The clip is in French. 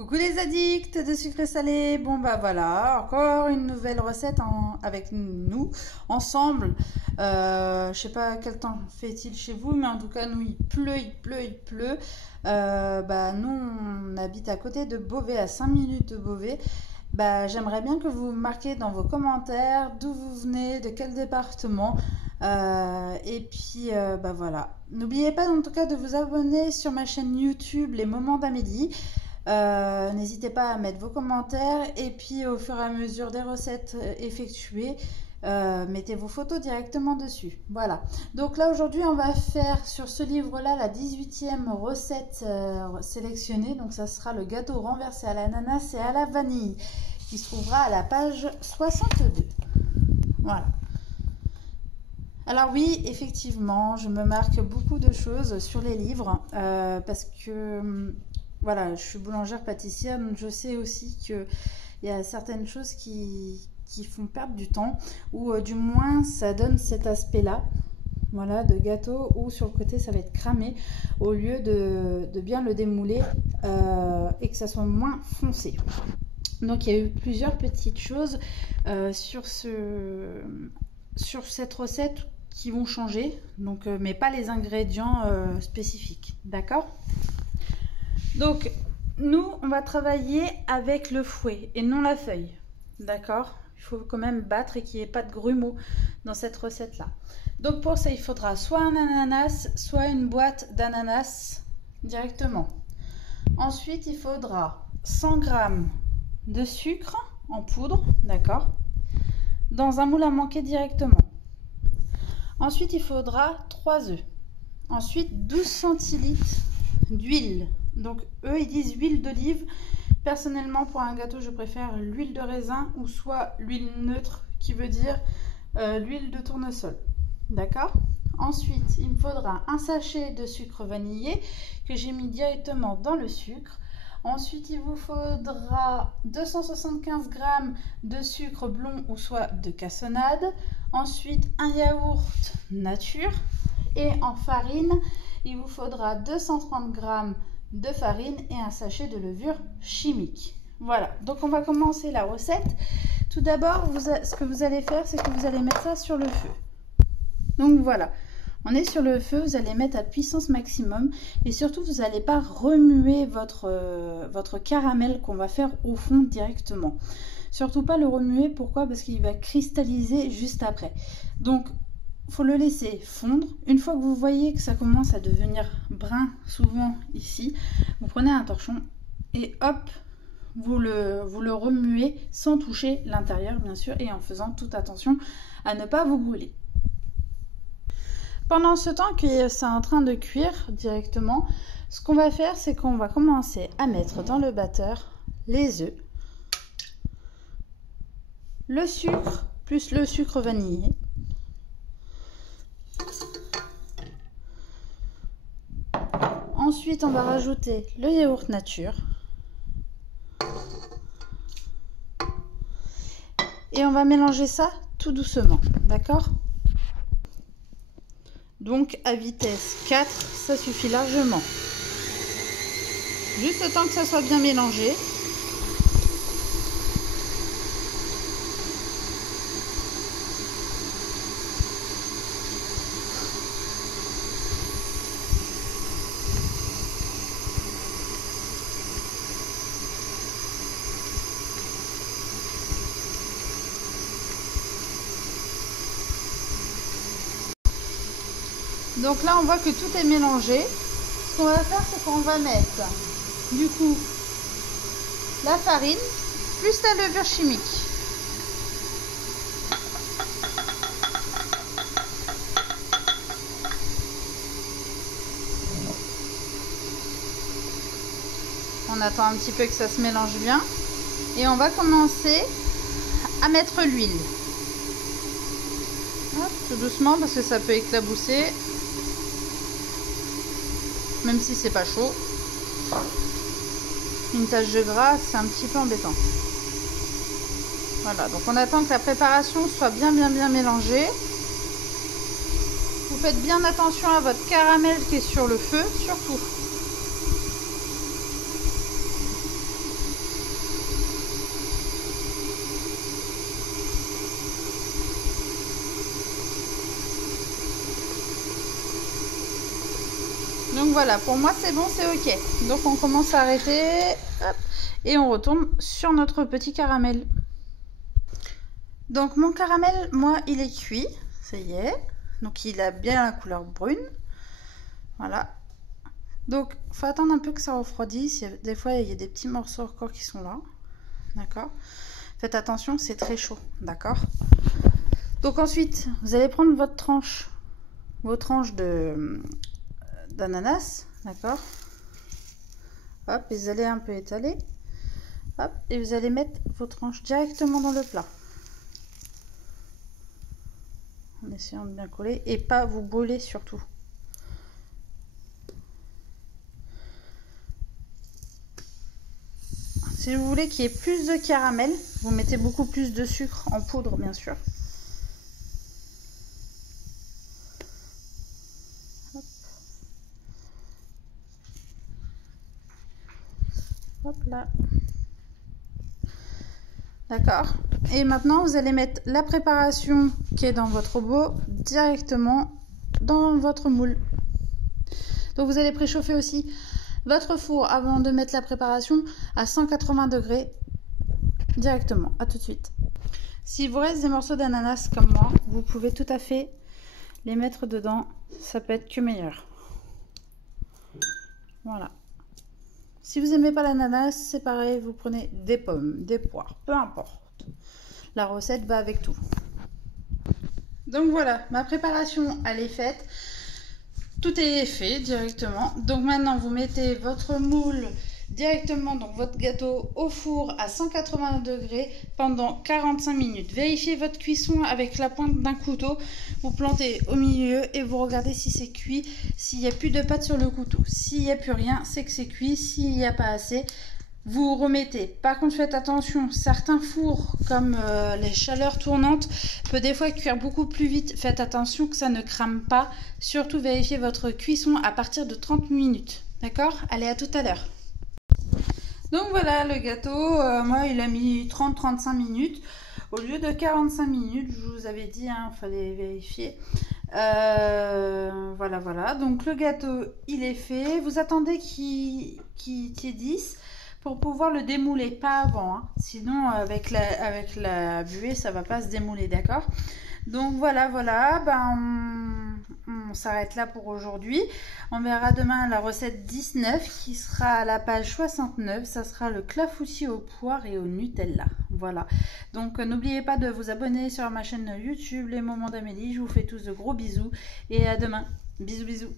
Coucou les addicts de sucré salé. Bon bah voilà, encore une nouvelle recette avec nous ensemble. Je sais pas quel temps fait-il chez vous, mais en tout cas nous il pleut. Nous on habite à côté de Beauvais, à 5 minutes de Beauvais. J'aimerais bien que vous marquiez dans vos commentaires d'où vous venez, de quel département. Voilà. N'oubliez pas en tout cas de vous abonner sur ma chaîne YouTube Les Moments d'Amélie. N'hésitez pas à mettre vos commentaires et puis au fur et à mesure des recettes effectuées, mettez vos photos directement dessus. Voilà, donc là aujourd'hui on va faire sur ce livre là la 18e recette sélectionnée. Donc ça sera le gâteau renversé à l'ananas et à la vanille qui se trouvera à la page 62. Voilà. Alors oui, effectivement, je me marque beaucoup de choses sur les livres parce que voilà, je suis boulangère pâtissière, donc je sais aussi qu'il y a certaines choses qui font perdre du temps, ou du moins ça donne cet aspect-là, voilà, de gâteau, où sur le côté ça va être cramé, au lieu de bien le démouler et que ça soit moins foncé. Donc il y a eu plusieurs petites choses sur cette recette qui vont changer, donc, mais pas les ingrédients spécifiques, d'accord ? Donc, nous, on va travailler avec le fouet et non la feuille. D'accord? Il faut quand même battre et qu'il n'y ait pas de grumeaux dans cette recette-là. Donc, pour ça, il faudra soit un ananas, soit une boîte d'ananas directement. Ensuite, il faudra 100 g de sucre en poudre, d'accord? Dans un moule à manquer directement. Ensuite, il faudra 3 œufs. Ensuite, 12 centilitres d'huile. Donc eux ils disent huile d'olive. Personnellement pour un gâteau je préfère l'huile de raisin ou soit l'huile neutre qui veut dire l'huile de tournesol. D'accord? Ensuite il me faudra un sachet de sucre vanillé que j'ai mis directement dans le sucre. Ensuite il vous faudra 275 g de sucre blond ou soit de cassonade. Ensuite un yaourt nature. Et en farine il vous faudra 230 g de farine et un sachet de levure chimique. Voilà, donc on va commencer la recette. Tout d'abord, ce que vous allez faire, c'est que vous allez mettre ça sur le feu. Donc voilà, on est sur le feu, vous allez mettre à puissance maximum et surtout vous n'allez pas remuer votre caramel qu'on va faire au fond directement. Surtout pas le remuer, pourquoi? Parce qu'il va cristalliser juste après. Donc faut le laisser fondre. Une fois que vous voyez que ça commence à devenir brun, souvent ici, vous prenez un torchon et hop, vous le remuez sans toucher l'intérieur bien sûr et en faisant toute attention à ne pas vous brûler. Pendant ce temps que c'est en train de cuire directement, ce qu'on va faire, c'est qu'on va commencer à mettre dans le batteur les œufs, le sucre plus le sucre vanillé, ensuite, on va rajouter le yaourt nature. Et on va mélanger ça tout doucement, d'accord? Donc, à vitesse 4, ça suffit largement. Juste le temps que ça soit bien mélangé. Donc là, on voit que tout est mélangé. Ce qu'on va faire, c'est qu'on va mettre du coup la farine plus la levure chimique. On attend un petit peu que ça se mélange bien. Et on va commencer à mettre l'huile. Tout doucement parce que ça peut éclabousser. Même si c'est pas chaud, une tache de gras c'est un petit peu embêtant. Voilà, donc on attend que la préparation soit bien mélangée. Vous faites bien attention à votre caramel qui est sur le feu, surtout. Donc voilà, pour moi c'est bon, c'est ok. Donc on commence à arrêter, hop, et on retourne sur notre petit caramel. Donc mon caramel, moi il est cuit, ça y est. Donc il a bien la couleur brune. Voilà. Donc il faut attendre un peu que ça refroidisse. Des fois il y a des petits morceaux encore qui sont là. D'accord. Faites attention, c'est très chaud. D'accord. Donc ensuite, vous allez prendre votre tranche, vos tranches d'ananas. D'accord. Hop, et vous allez un peu étaler. Hop, et vous allez mettre vos tranches directement dans le plat. En essayant de bien coller et pas vous brûler surtout. Si vous voulez qu'il y ait plus de caramel, vous mettez beaucoup plus de sucre en poudre, bien sûr. Hop. Hop là. D'accord. Et maintenant, vous allez mettre la préparation qui est dans votre robot directement dans votre moule. Donc, vous allez préchauffer aussi votre four avant de mettre la préparation à 180 degrés directement. À tout de suite. S'il vous reste des morceaux d'ananas comme moi, vous pouvez tout à fait les mettre dedans. Ça peut être que meilleur. Voilà. Si vous n'aimez pas l'ananas, c'est pareil, vous prenez des pommes, des poires, peu importe. La recette va avec tout. Donc voilà, ma préparation, elle est faite. Tout est fait directement. Donc maintenant, vous mettez votre moule directement, donc votre gâteau, au four à 180 degrés pendant 45 minutes. Vérifiez votre cuisson avec la pointe d'un couteau. Vous plantez au milieu et vous regardez si c'est cuit. S'il n'y a plus de pâte sur le couteau, s'il n'y a plus rien, c'est que c'est cuit. S'il n'y a pas assez, vous remettez. Par contre, faites attention, certains fours comme les chaleurs tournantes peut des fois cuire beaucoup plus vite. Faites attention que ça ne crame pas. Surtout vérifiez votre cuisson à partir de 30 minutes. D'accord? Allez, à tout à l'heure. Donc voilà, le gâteau, moi il a mis 30-35 minutes au lieu de 45 minutes. Je vous avais dit, il fallait vérifier. Voilà. Donc le gâteau, il est fait. Vous attendez qu'il tiédisse pour pouvoir le démouler, pas avant. Hein. Sinon, avec la buée, ça va pas se démouler, d'accord? Donc voilà, on s'arrête là pour aujourd'hui. On verra demain la recette 19 qui sera à la page 69. Ça sera le clafoutis aux poires et au Nutella. Voilà. Donc n'oubliez pas de vous abonner sur ma chaîne YouTube Les Moments d'Amélie. Je vous fais tous de gros bisous et à demain. Bisous.